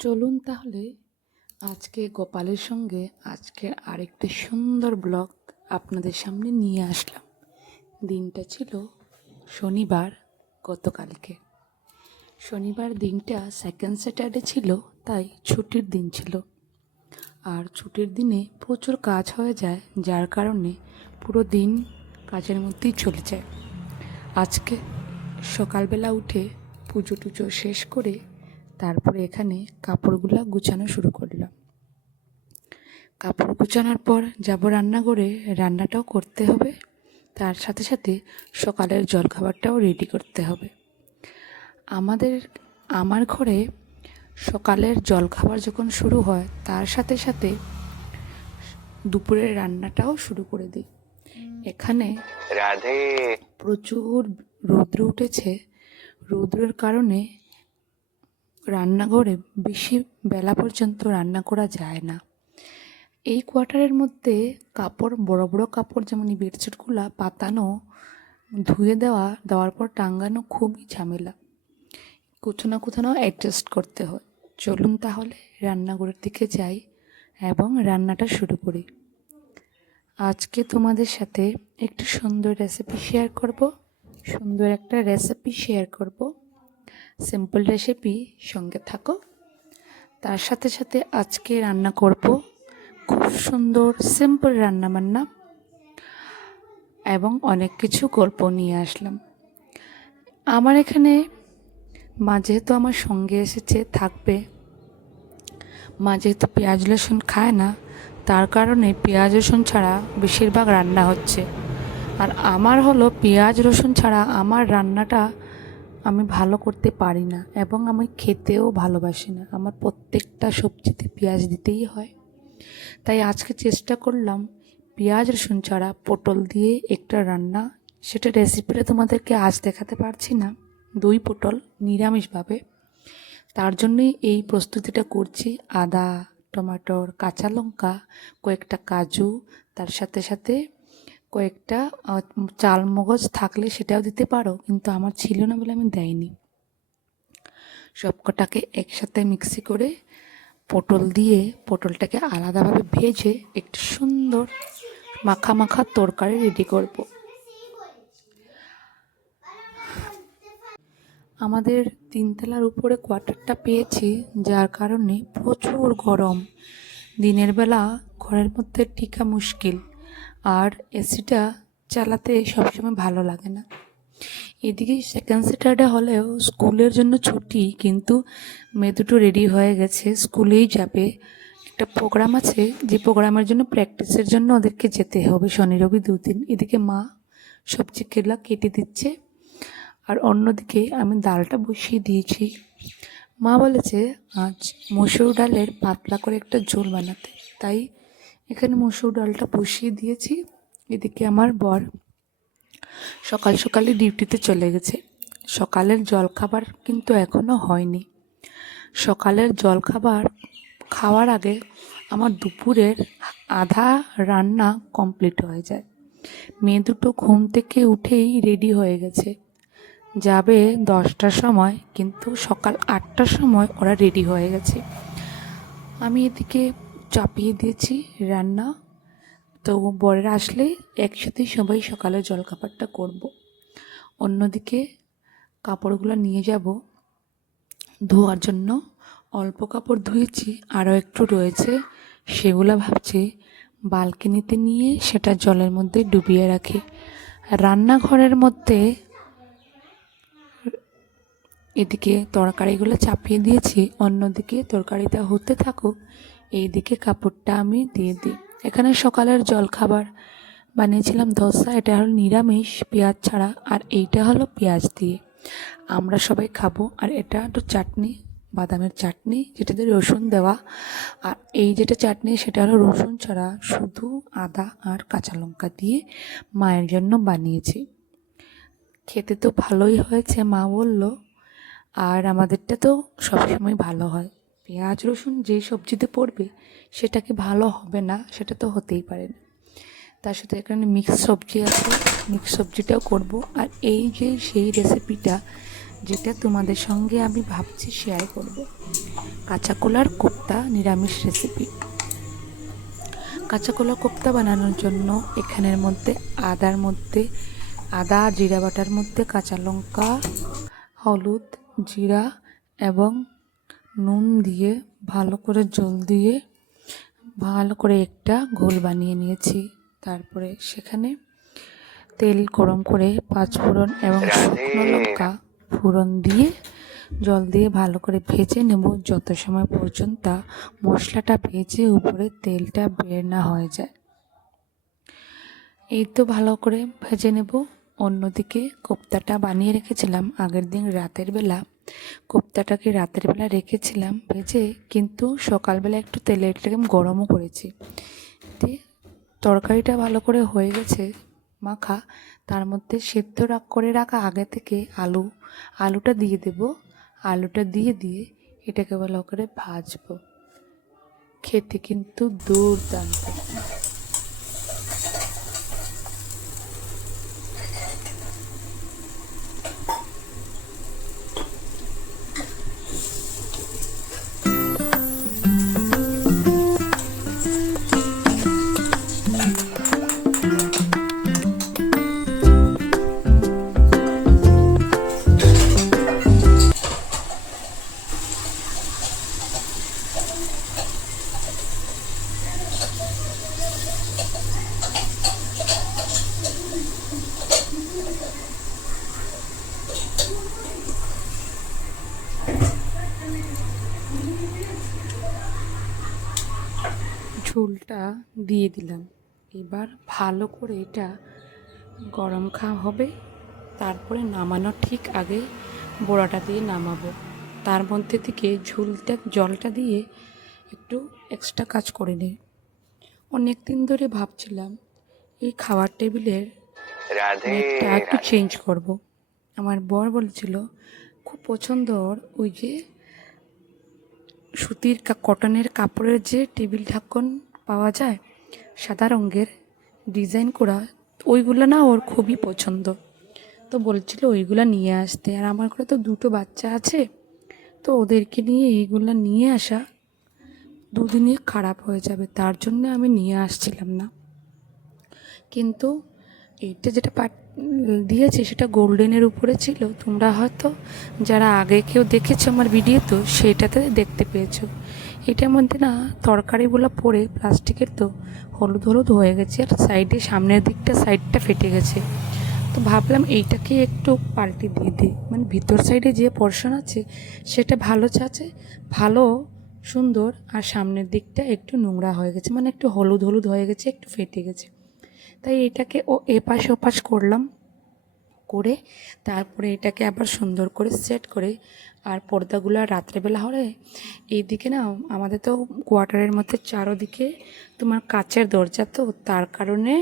চলুন তাহলে আজকে গোপালের সঙ্গে আজকের আরেকটি সুন্দর ব্লগ আপনাদের সামনে নিয়ে আসলাম। দিনটা ছিল শনিবার, গতকালকে শনিবার দিনটা সেকেন্ড স্যাটারডে ছিল, তাই ছুটির দিন ছিল। আর ছুটির দিনে প্রচুর কাজ হয়ে যায়, যার কারণে পুরো দিন কাজের মধ্যেই চলে যায়। আজকে সকালবেলা উঠে পুজো টুজো শেষ করে তারপরে এখানে কাপড়গুলো গুছানো শুরু করলাম। কাপড় গুছানোর পর যাব রান্নাঘরে, রান্নাটাও করতে হবে, তার সাথে সাথে সকালের জলখাবারটাও রেডি করতে হবে। আমার ঘরে সকালের জলখাবার যখন শুরু হয়, তার সাথে সাথে দুপুরের রান্নাটাও শুরু করে দিই। এখানে রাধে প্রচুর রৌদ্র উঠেছে। রৌদ্রের কারণে রান্নাঘরে বেশি বেলা পর্যন্ত রান্না করা যায় না। এই কোয়ার্টারের মধ্যে কাপড়, বড় বড় কাপড় যেমন এই বেডশিটগুলো পাতানো, ধুয়ে দেওয়ার পর টাঙ্গানো খুবই ঝামেলা। কোথাও অ্যাডজাস্ট করতে হয়। চলুন তাহলে রান্নাঘরের দিকে যাই এবং রান্নাটা শুরু করি। আজকে তোমাদের সাথে একটি সুন্দর একটা রেসিপি শেয়ার করব। সিম্পল রেসিপি, সঙ্গে থাকো। তার সাথে সাথে আজকে রান্না করব খুব সুন্দর সিম্পল রান্নাবান্না এবং অনেক কিছু গল্প নিয়ে আসলাম। আমার এখানে মা যেহেতু আমার সঙ্গে এসেছে, থাকবে। মা যেহেতু পেঁয়াজ রসুন খায় না, তার কারণে পেঁয়াজ রসুন ছাড়া বেশিরভাগ রান্না হচ্ছে। আর আমার হলো পেঁয়াজ রসুন ছাড়া আমার রান্নাটা আমি ভালো করতে পারি না এবং আমি খেতেও ভালোবাসি না। আমার প্রত্যেকটা সবজিতে পেঁয়াজ দিতেই হয়। তাই আজকে চেষ্টা করলাম পেঁয়াজ রসুন ছাড়া পটল দিয়ে একটা রান্না। সেটা রেসিপিটা তোমাদেরকে আজ দেখাতে পারছি না, দই পটল নিরামিষভাবে। তার জন্যই এই প্রস্তুতিটা করছি। আদা, টমেটোর, কাঁচা লঙ্কা, কয়েকটা কাজু, তার সাথে সাথে কয়েকটা চাল মগজ থাকলে সেটাও দিতে পারো, কিন্তু আমার ছিল না বলে আমি দেয়নি। সবকটাকে একসাথে মিক্সি করে পটল দিয়ে পটলটাকে আলাদাভাবে ভেজে একটি সুন্দর মাখা মাখা তরকারি রেডি করব। আমাদের তিনতলার উপরে কোয়ার্টারটা পেয়েছি, যার কারণে প্রচুর গরম। দিনের বেলা ঘরের মধ্যে টিকা মুশকিল, আর এসিটা চালাতে সবসময় ভালো লাগে না। এদিকে সেকেন্ড স্যাটারডে হলেও স্কুলের জন্য ছুটি, কিন্তু মেয়ে দুটো রেডি হয়ে গেছে, স্কুলেই যাবে। একটা প্রোগ্রাম আছে, যে প্রোগ্রামের জন্য প্র্যাকটিসের জন্য ওদেরকে যেতে হবে শনি রবি 2 দিন। এদিকে মা সবজি কেটে দিচ্ছে, আর অন্যদিকে আমি ডালটা বসিয়ে দিয়েছি। মা বলেছে আজ মসুর ডালের পাতলা করে একটা ঝোল বানাতে, তাই এখানে মসুর ডালটা বসিয়ে দিয়েছি। এদিকে আমার বর সকালে ডিউটিতে চলে গেছে। সকালের জলখাবার কিন্তু এখনও হয়নি। সকালের জলখাবার খাওয়ার আগে আমার দুপুরের আধা রান্না কমপ্লিট হয়ে যায়। মেয়ে দুটো ঘুম থেকে উঠেই রেডি হয়ে গেছে, যাবে 10টার সময়, কিন্তু সকাল 8টার সময় ওরা রেডি হয়ে গেছে। আমি এদিকে চাপিয়ে দিয়েছি রান্না, তো বরেরা আসলে একসাথেই সবাই সকালের জলখাবারটা করব। অন্যদিকে কাপড়গুলো নিয়ে যাব ধোয়ার জন্য। অল্প কাপড় ধুয়েছি, আরও একটু রয়েছে, সেগুলো ভাবছি বালকনিতে নিয়ে সেটা জলের মধ্যে ডুবিয়ে রাখি। রান্নাঘরের মধ্যে এদিকে তরকারিগুলো চাপিয়ে দিয়েছি, অন্যদিকে তরকারিটা হতে থাকুক, এইদিকে কাপড়টা আমি দিয়ে দিই। এখানে সকালের জলখাবার বানিয়েছিলাম ধোসা, এটা হলো নিরামিষ পেঁয়াজ ছাড়া, আর এইটা হলো পেঁয়াজ দিয়ে। আমরা সবাই খাবো। আর এটা একটু চাটনি, বাদামের চাটনি, যেটাতে রসুন দেওয়া। আর এই যেটা চাটনি, সেটা হলো রসুন ছাড়া, শুধু আদা আর কাঁচা লঙ্কা দিয়ে মায়ের জন্য বানিয়েছি। খেতে তো ভালোই হয়েছে, মা বলল। আর আমাদেরটা তো সবসময় ভালো হয়। পেঁয়াজ রসুন যেই সবজিতে পড়বে সেটাকে ভালো হবে না, সেটা তো হতেই পারে না। তার সাথে এখানে মিক্স সবজি আছে, মিক্স সবজিটাও করব। আর এই যে সেই রেসিপিটা যেটা তোমাদের সঙ্গে আমি ভাবছি শেয়ার করব। কাঁচা কলার কোপ্তা নিরামিষ রেসিপি। কাঁচা কলার কোপ্তা বানানোর জন্য এখানের মধ্যে আদা জিরা বাটার মধ্যে কাঁচা লঙ্কা, হলুদ, জিরা এবং নুন দিয়ে ভালো করে জল দিয়ে ভালো করে একটা ঘোল বানিয়ে নিয়েছি। তারপরে সেখানে তেল গরম করে পাঁচফোড়ন এবং শুকনো লঙ্কা ফোড়ন দিয়ে জল দিয়ে ভালো করে ভেজে নেব যত সময় পর্যন্ত মশলাটা ভেজে উপরে তেলটা বের না হয়ে যায়। এই তো ভালো করে ভেজে নেব। অন্যদিকে কোপ্তাটা বানিয়ে রেখেছিলাম আগের দিন রাতের বেলা। কোপ্তাটাকে রাতের বেলা রেখেছিলাম ভেজে, কিন্তু সকালবেলা একটু তেলটাকে গরমও করেছি। তরকারিটা ভালো করে হয়ে গেছে মাখা। তার মধ্যে সেদ্ধ করে রাখা আগে থেকে আলুটা দিয়ে দেব। আলুটা দিয়ে এটাকে ভালো করে ভাজবো। খেতে কিন্তু দুর্দান্ত। ঝোলটা দিয়ে দিলাম। এবার ভালো করে এটা গরম খাওয়া হবে। তারপরে নামানোর ঠিক আগে বড়াটা দিয়ে নামাবো। তার মধ্যে থেকে জলটা দিয়ে একটু এক্সট্রা কাজ করে নিই। অনেক দিন ধরে ভাবছিলাম এই খাবার টেবিলের একটা একটু চেঞ্জ করব। আমার বর বলেছিল খুব পছন্দ ওর ওই যে সুতির কটনের কাপড়ের যে টেবিল ঢাকন পাওয়া যায় সাদা রঙের ডিজাইন করা, ওইগুলো না ওর খুবই পছন্দ। তো বলছিল ওইগুলো নিয়ে আসতে। আর আমার ঘরে তো দুটো বাচ্চা আছে, তো ওদেরকে নিয়ে এইগুলো নিয়ে আসা দুদিনে খারাপ হয়ে যাবে, তার জন্য আমি নিয়ে আসছিলাম না। কিন্তু এইটা যেটা দিয়েছে সেটা গোল্ডেনের উপরে ছিল। তোমরা হয়তো যারা আগে কেউ দেখেছো আমার ভিডিও, তো সেটাতে দেখতে পেয়েছো। এটার মধ্যে না তরকারিগুলো পড়ে প্লাস্টিকের তো হলুদ হয়ে গেছে, আর সামনের সাইডটা ফেটে গেছে। তো ভাবলাম এইটাকে একটু পাল্টে দিয়ে দিই, মানে ভিতর সাইডে যে পোর্শন আছে সেটা ভালো সুন্দর, আর সামনের দিকটা একটু নোংরা হয়ে গেছে, মানে একটু হলুদ হয়ে গেছে, একটু ফেটে গেছে। তাই এটাকে এপাশ ওপাশ করলাম, করে তারপরে এটাকে আবার সুন্দর করে সেট করে। আর পর্দাগুলো রাত্রেবেলা হলে এইদিকে না আমাদের তো কোয়ার্টারের মধ্যে চারোদিকে তোমার কাচের দরজা, তো তার কারণে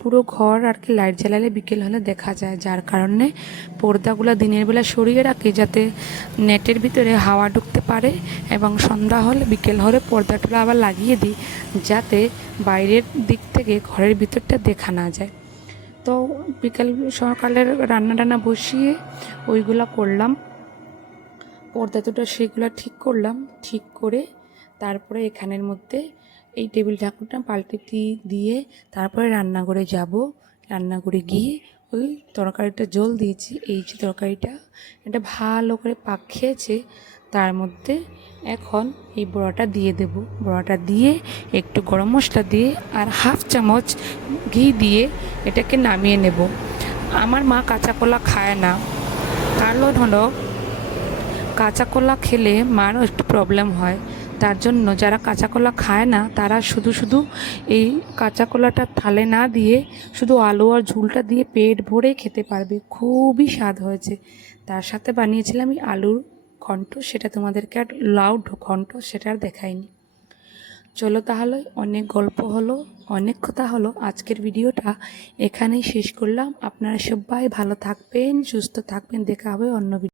পুরো ঘর আর কি লাইট জ্বালালে বিকেল হলে দেখা যায়, যার কারণে পর্দাগুলো দিনের বেলা সরিয়ে রাখি যাতে নেটের ভিতরে হাওয়া ঢুকতে পারে, এবং সন্ধ্যা হলে বিকেল হলে পর্দাটা আবার লাগিয়ে দিই যাতে বাইরের দিক থেকে ঘরের ভিতরটা দেখা না যায়। তো সকালের রান্না বসিয়ে ওইগুলো করলাম, পর্দা দুটো সেগুলো ঠিক করলাম। ঠিক করে তারপরে এখানের মধ্যে এই টেবিল ঢাকনটা পাল্টে দিয়ে তারপরে রান্নাঘরে যাব। রান্নাঘরে গিয়ে ওই তরকারিটা জল দিয়েছি, এই যে তরকারিটা এটা ভালো করে পাক খেয়েছে, তার মধ্যে এখন এই বড়াটা দিয়ে দেব। বড়াটা দিয়ে একটু গরম মশলা দিয়ে আর হাফ চামচ ঘি দিয়ে এটাকে নামিয়ে নেব। আমার মা কাঁচা কলা খায় না, কারণ হলো কাঁচা কলা খেলে মারও একটু প্রবলেম হয়। তার জন্য যারা কাঁচা কলা খায় না তারা শুধু এই কাঁচা কলাটা থালে না দিয়ে শুধু আলু আর ঝোলটা দিয়ে পেট ভরে খেতে পারবে। খুবই স্বাদ হয়েছে। তার সাথে বানিয়েছিলাম এই আলুর ঘন্ট, সেটা তোমাদেরকে আর লাউড ঘন্ট সেটা আর দেখাইনি। চলো তাহলে, অনেক গল্প হলো, অনেক কথা হলো। আজকের ভিডিওটা এখানেই শেষ করলাম। আপনারা সবাই ভালো থাকবেন, সুস্থ থাকবেন। দেখা হবে অন্য ভিডিও।